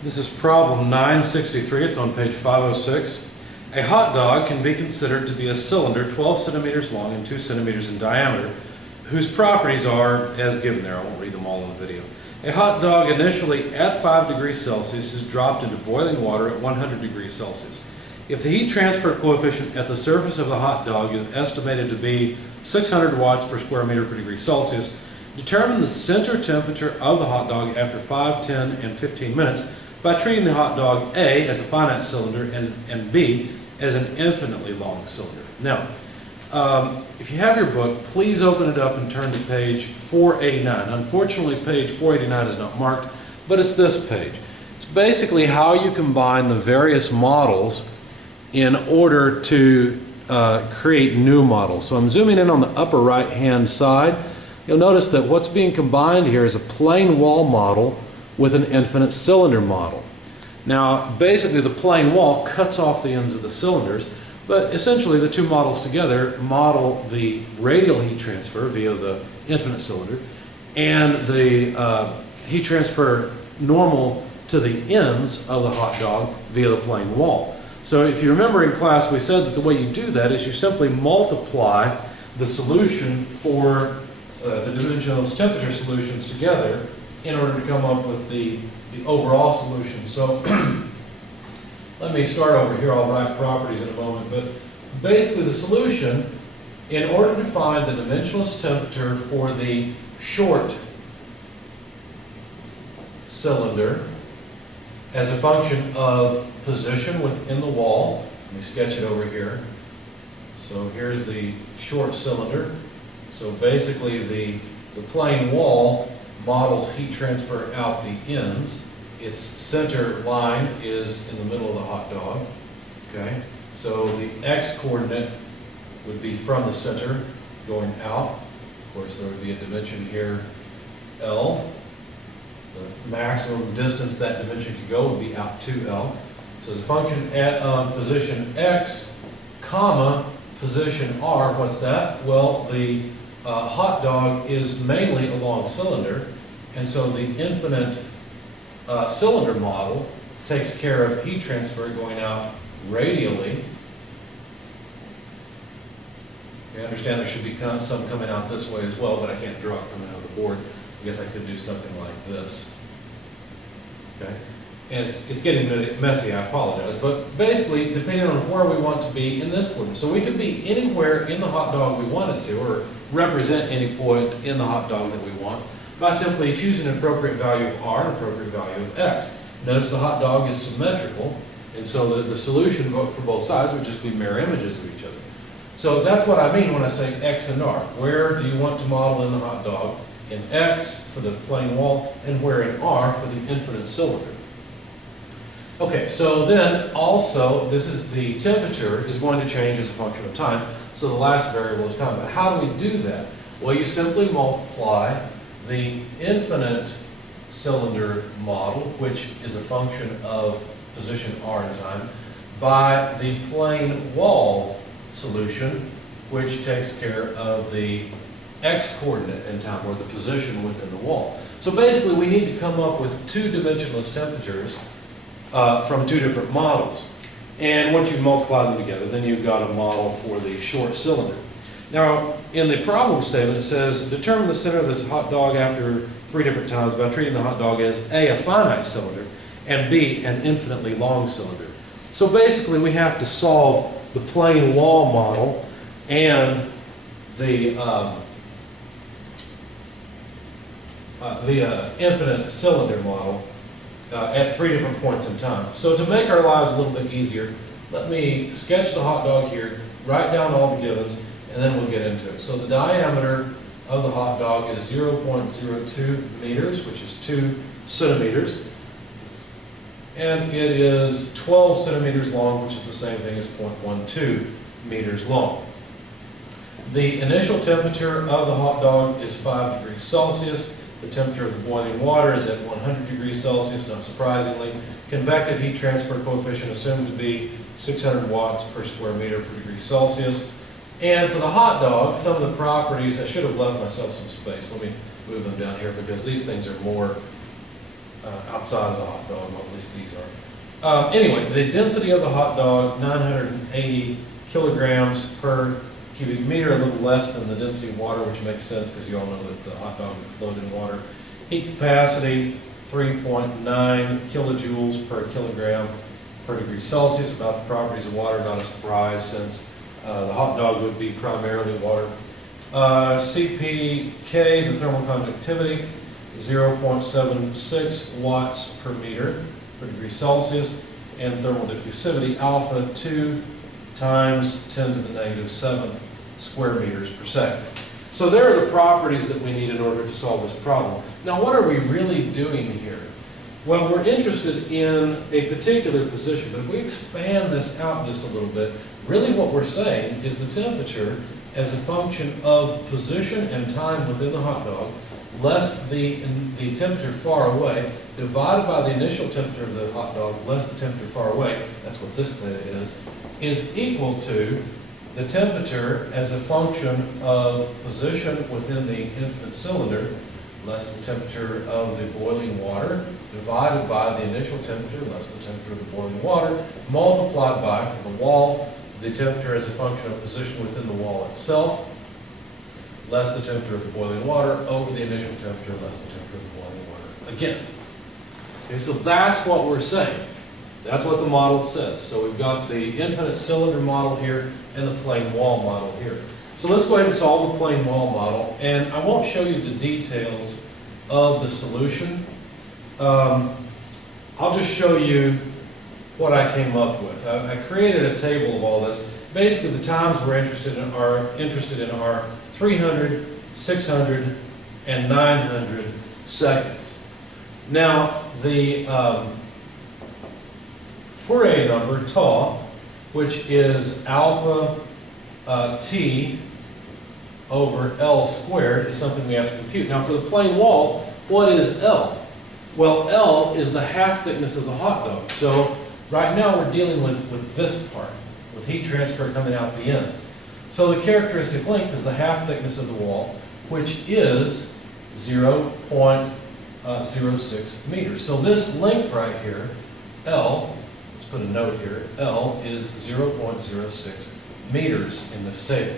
This is problem 963. It's on page 506. A hot dog can be considered to be a cylinder 12 centimeters long and 2 centimeters in diameter, whose properties are as given there. I won't read them all in the video. A hot dog initially at 5 degrees Celsius is dropped into boiling water at 100 degrees Celsius. If the heat transfer coefficient at the surface of the hot dog is estimated to be 600 watts per square meter per degree Celsius, determine the center temperature of the hot dog after 5, 10, and 15 minutes by treating the hot dog A as a finite cylinder and B as an infinitely long cylinder. Now, if you have your book, please open it up and turn to page 489. Unfortunately, page 489 is not marked, but it's this page. It's basically how you combine the various models in order to create new models. So I'm zooming in on the upper right-hand side. You'll notice that what's being combined here is a plane wall model with an infinite cylinder model. Now, basically the plane wall cuts off the ends of the cylinders, but essentially the two models together model the radial heat transfer via the infinite cylinder and the heat transfer normal to the ends of the hot dog via the plane wall. So if you remember in class, we said that the way you do that is you simply multiply the solution for the dimensionless temperature solutions together in order to come up with the overall solution. So let me start over here. I'll write properties in a moment, but basically the solution, in order to find the dimensionless temperature for the short cylinder as a function of position within the wall. Let me sketch it over here. So here's the short cylinder. So basically the plane wall models heat transfer out the ends. Its center line is in the middle of the hot dog. Okay, so the x-coordinate would be from the center going out. Of course, there would be a dimension here, L. The maximum distance that dimension could go would be out to L. So as a function of position x, comma, position r, what's that? Well, the hot dog is mainly a long cylinder, and so the infinite cylinder model takes care of heat transfer going out radially. I understand there should be some coming out this way as well, but I can't draw it coming out of the board. I guess I could do something like this. Okay, and it's getting messy, I apologize, but basically depending on where we want to be in this coordinate. So we could be anywhere in the hot dog we wanted to, or represent any point in the hot dog that we want by simply choosing an appropriate value of r and an appropriate value of x. Notice the hot dog is symmetrical, and so the solution for both sides would just be mirror images of each other. So that's what I mean when I say x and r. Where do you want to model in the hot dog? In x for the plane wall, and where in r for the infinite cylinder. Okay, so then also this is the temperature is going to change as a function of time. So the last variable is time. But how do we do that? Well, you simply multiply the infinite cylinder model, which is a function of position r in time, by the plane wall solution, which takes care of the x-coordinate in time, or the position within the wall. So basically we need to come up with two dimensionless temperatures from two different models. And once you multiply them together, then you've got a model for the short cylinder. Now, in the problem statement, it says, determine the center of the hot dog after 3 different times by treating the hot dog as A, a finite cylinder, and B, an infinitely long cylinder. So basically, we have to solve the plane wall model and the infinite cylinder model at 3 different points in time. So to make our lives a little bit easier, let me sketch the hot dog here, write down all the givens, and then we'll get into it. So the diameter of the hot dog is 0.02 meters, which is 2 centimeters. And it is 12 centimeters long, which is the same thing as 0.12 meters long. The initial temperature of the hot dog is 5 degrees Celsius. The temperature of the boiling water is at 100 degrees Celsius, not surprisingly. Convective heat transfer coefficient assumed to be 600 watts per square meter per degree Celsius. And for the hot dog, some of the properties, I should have left myself some space. Let me move them down here because these things are more outside of the hot dog, well, at least these are. Anyway, the density of the hot dog, 980 kilograms per cubic meter, a little less than the density of water, which makes sense because you all know that the hot dog would float in water. Heat capacity, 3.9 kilojoules per kilogram per degree Celsius, about the properties of water, not a surprise since the hot dog would be primarily water. CPK, the thermal conductivity, 0.76 watts per meter per degree Celsius, and thermal diffusivity, alpha 2 times 10 to the negative 7 square meters per second. So there are the properties that we need in order to solve this problem. Now, what are we really doing here? Well, we're interested in a particular position, but if we expand this out just a little bit, really what we're saying is the temperature as a function of position and time within the hot dog, less the temperature far away, divided by the initial temperature of the hot dog, less the temperature far away, that's what this theta is equal to the temperature as a function of position within the infinite cylinder, less the temperature of the boiling water, divided by the initial temperature, less the temperature of the boiling water, multiplied by, for the wall, the temperature as a function of position within the wall itself, less the temperature of the boiling water, over the initial temperature, less the temperature of the boiling water again. Okay, so that's what we're saying. That's what the model says. So we've got the infinite cylinder model here and the plane wall model here. So let's go ahead and solve the plane wall model, and I won't show you the details of the solution. I'll just show you what I came up with. I created a table of all this. Basically, the times we're interested in are 300, 600, and 900 seconds. Now, the Fourier number, tau, which is alpha t over L squared, is something we have to compute. Now, for the plane wall, what is L? Well, L is the half thickness of the hot dog. So right now we're dealing with this part, with heat transfer coming out the ends. So the characteristic length is the half thickness of the wall, which is 0.06 meters. So this length right here, L, let's put a note here, L is 0.06 meters in this table.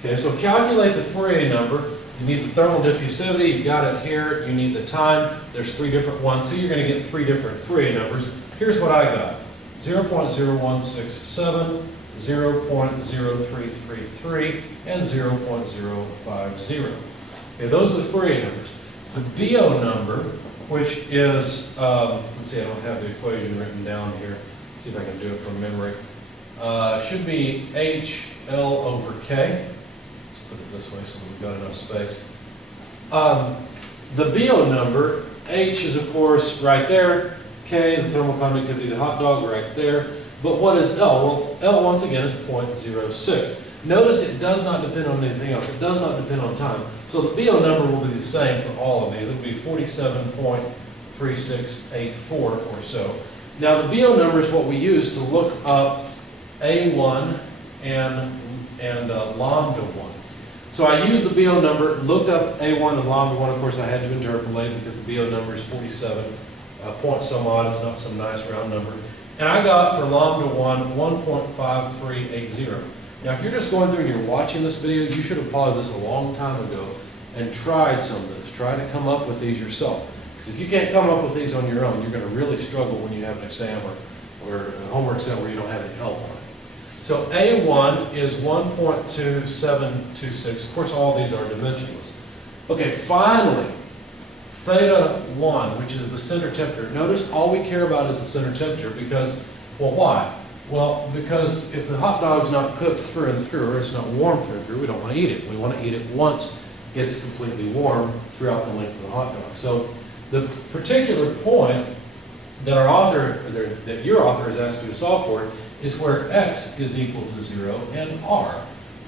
Okay, so calculate the Fourier number. You need the thermal diffusivity, you got it here. You need the time, there's 3 different ones, so you're going to get 3 different Fourier numbers. Here's what I got: 0.0167, 0.0333, and 0.050. Okay, those are the Fourier numbers. The Biot number, which is, let's see, I don't have the equation written down here. Let's see if I can do it from memory. Should be HL over K. Let's put it this way so we've got enough space. The Biot number, H is of course right there, K, the thermal conductivity of the hot dog, right there. But what is L? Well, L once again is 0.06. Notice it does not depend on anything else. It does not depend on time. So the Biot number will be the same for all of these. It will be 47.3684 or so. Now the Biot number is what we use to look up A1 and lambda 1. So I used the Biot number, looked up A1 and lambda 1. Of course, I had to interpolate because the Biot number is 47 point some odd. It's not some nice round number. And I got for lambda 1, 1.5380. Now, if you're just going through and you're watching this video, you should have paused this a long time ago and tried some of this. Try to come up with these yourself. Because if you can't come up with these on your own, you're going to really struggle when you have an exam or a homework exam where you don't have any help on it. So A1 is 1.2726. Of course, all these are dimensionless. Okay, finally, theta 1, which is the center temperature. Notice all we care about is the center temperature because, well, why? Well, because if the hot dog's not cooked through and through, or it's not warm through and through, we don't want to eat it. We want to eat it once it's completely warm throughout the length of the hot dog. So the particular point that our author, that your author has asked you to solve for, is where x is equal to 0 and r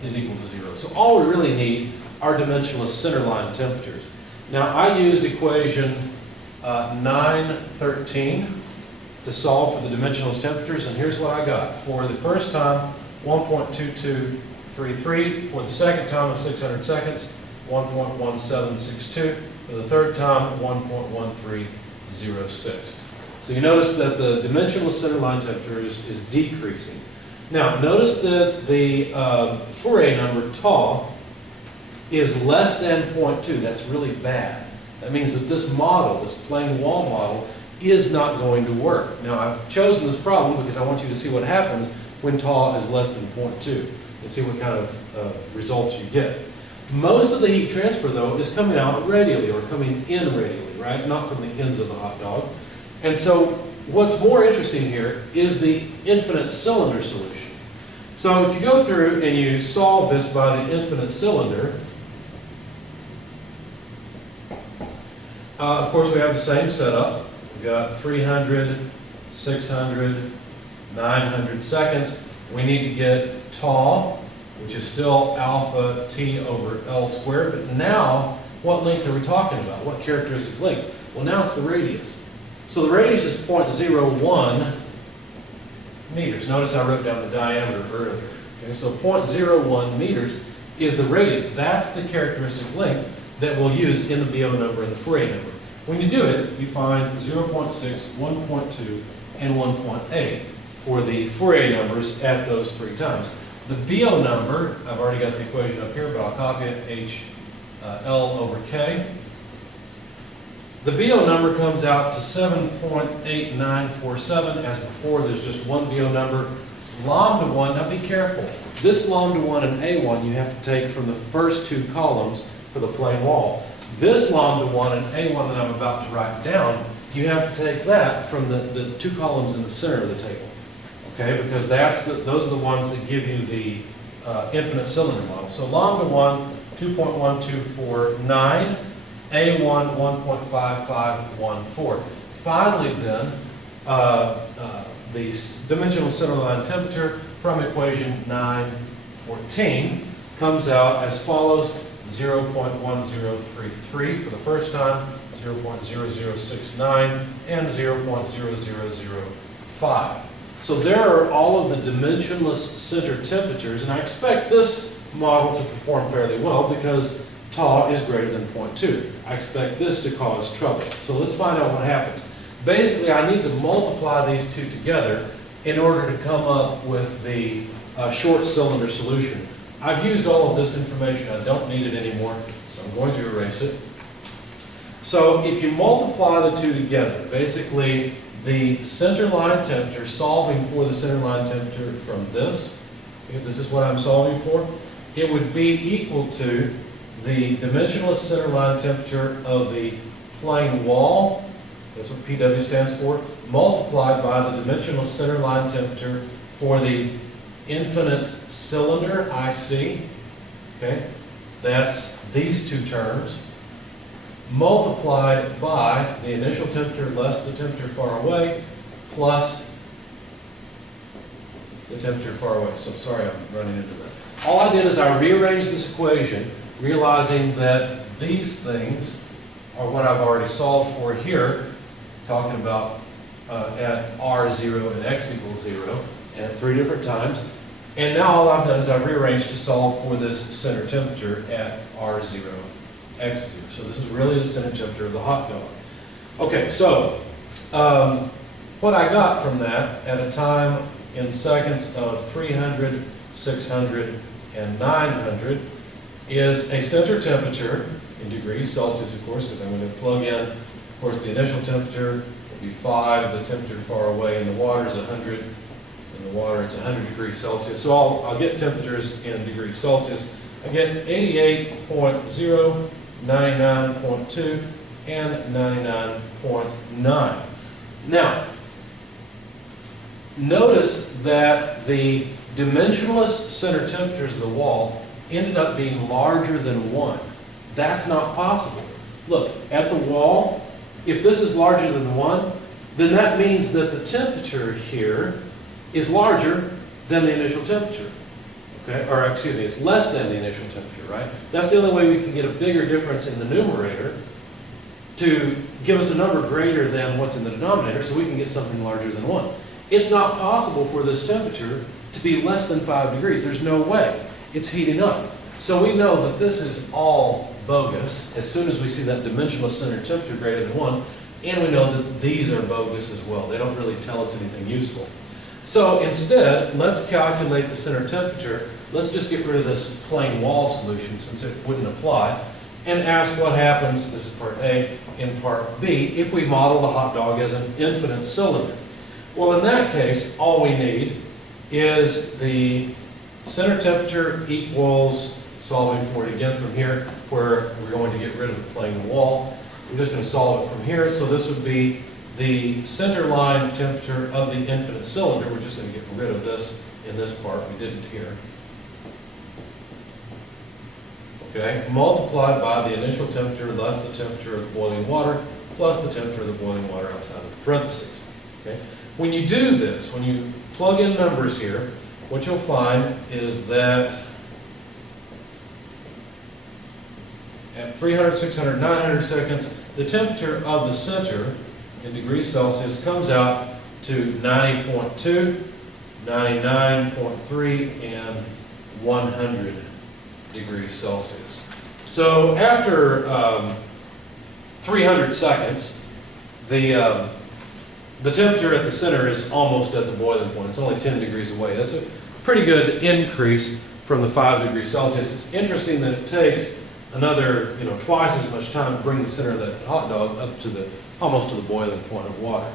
is equal to 0. So all we really need are dimensionless centerline temperatures. Now I used equation 913 to solve for the dimensionless temperatures, and here's what I got. For the first time, 1.2233. For the second time of 600 seconds, 1.1762. For the third time, 1.13 0.06. So you notice that the dimensionless center line temperature is decreasing. Now, notice that the Fourier number tau is less than 0.2. That's really bad. That means that this model, this plane wall model, is not going to work. Now, I've chosen this problem because I want you to see what happens when tau is less than 0.2 and see what kind of results you get. Most of the heat transfer, though, is coming out radially or coming in radially, right? Not from the ends of the hot dog. And so what's more interesting here is the infinite cylinder solution. So if you go through and you solve this by the infinite cylinder, of course we have the same setup. We've got 300, 600, 900 seconds. We need to get tau, which is still alpha t over L squared, but now what length are we talking about? What characteristic length? Well, now it's the radius. So the radius is 0.01 meters. Notice I wrote down the diameter earlier. Okay, so 0.01 meters is the radius. That's the characteristic length that we'll use in the BO number and the Fourier number. When you do it, you find 0.6, 1.2, and 1.8 for the Fourier numbers at those 3 times. The BO number, I've already got the equation up here, but I'll copy it, H L over K. The BO number comes out to 7.8947. As before, there's just one BO number. Lambda 1, now be careful. This lambda 1 and A1 you have to take from the first 2 columns for the plane wall. This lambda 1 and A1 that I'm about to write down, you have to take that from the 2 columns in the center of the table. Okay, because those are the ones that give you the infinite cylinder model. So lambda 1, 2.1249. A1, 1.5514. Finally then, the dimensional center line temperature from equation 914 comes out as follows: 0.1033 for the first time, 0.0069, and 0.0005. So there are all of the dimensionless center temperatures, and I expect this model to perform fairly well because tau is greater than 0.2. I expect this to cause trouble. So let's find out what happens. Basically, I need to multiply these 2 together in order to come up with the short cylinder solution. I've used all of this information. I don't need it anymore, so I'm going to erase it. So if you multiply the 2 together, basically the center line temperature, solving for the center line temperature from this, this is what I'm solving for, it would be equal to the dimensionless center line temperature of the plane wall, that's what PW stands for, multiplied by the dimensionless center line temperature for the infinite cylinder, IC, okay? That's these 2 terms, multiplied by the initial temperature less the temperature far away, plus the temperature far away. So sorry I'm running into that. All I did is I rearranged this equation, realizing that these things are what I've already solved for here, talking about at R0 and X equals 0, and at 3 different times. And now all I've done is I've rearranged to solve for this center temperature at R0, X0. So this is really the center temperature of the hot dog. Okay, so what I got from that at a time in seconds of 300, 600, and 900 is a center temperature in degrees Celsius, of course, because I'm going to plug in, of course, the initial temperature will be 5, the temperature far away in the water is 100, in the water it's 100 degrees Celsius. So I'll get temperatures in degrees Celsius. I get 88.0, 99.2, and 99.9. Now, notice that the dimensionless center temperatures of the wall ended up being larger than 1. That's not possible. Look, at the wall, if this is larger than 1, then that means that the temperature here is larger than the initial temperature. Okay? Or excuse me, it's less than the initial temperature, right? That's the only way we can get a bigger difference in the numerator to give us a number greater than what's in the denominator so we can get something larger than 1. It's not possible for this temperature to be less than 5 degrees. There's no way. It's heating up. So we know that this is all bogus. As soon as we see that dimensionless center temperature greater than 1, And we know that these are bogus as well. They don't really tell us anything useful. So instead, let's calculate the center temperature. Let's just get rid of this plain wall solution since it wouldn't apply, and ask what happens, this is part A, in part B, if we model the hot dog as an infinite cylinder. Well, in that case, all we need is the center temperature equals, solving for it again from here, where we're going to get rid of the plain wall. We're just going to solve it from here. So this would be the center line temperature of the infinite cylinder. We're just going to get rid of this in this part. We didn't here. Okay, multiplied by the initial temperature less the temperature of the boiling water plus the temperature of the boiling water outside of the parentheses. Okay, when you do this, when you plug in numbers here, what you'll find is that at 300, 600, 900 seconds, the temperature of the center in degrees Celsius comes out to 90.2, 99.3, and 100 degrees Celsius. So after 300 seconds, the temperature at the center is almost at the boiling point. It's only 10 degrees away. That's a pretty good increase from the 5 degrees Celsius. It's interesting that it takes another, twice as much time to bring the center of that hot dog up to almost to the boiling point of water.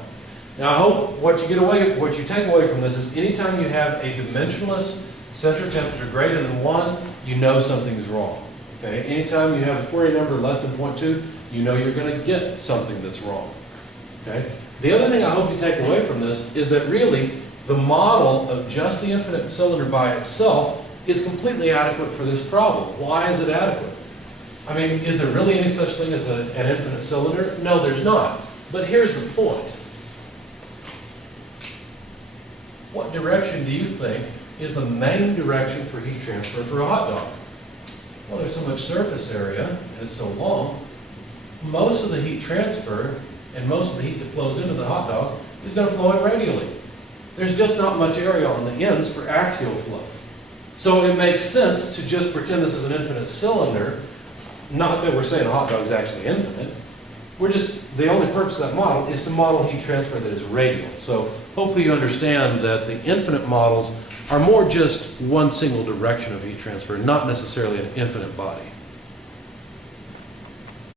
Now, I hope what you take away from this is anytime you have a dimensionless center temperature greater than 1, you know something's wrong. Okay? Anytime you have a Fourier number less than 0.2, you know you're going to get something that's wrong. Okay? The other thing I hope you take away from this is that really the model of just the infinite cylinder by itself is completely adequate for this problem. Why is it adequate? I mean, is there really any such thing as an infinite cylinder? No, there's not. But here's the point. What direction do you think is the main direction for heat transfer for a hot dog? Well, there's so much surface area, and it's so long. Most of the heat transfer and most of the heat that flows into the hot dog is going to flow in radially. There's just not much area on the ends for axial flow. So it makes sense to just pretend this is an infinite cylinder. Not that we're saying a hot dog is actually infinite. The only purpose of that model is to model heat transfer that is radial. So hopefully you understand that the infinite models are more just one single direction of heat transfer, not necessarily an infinite body.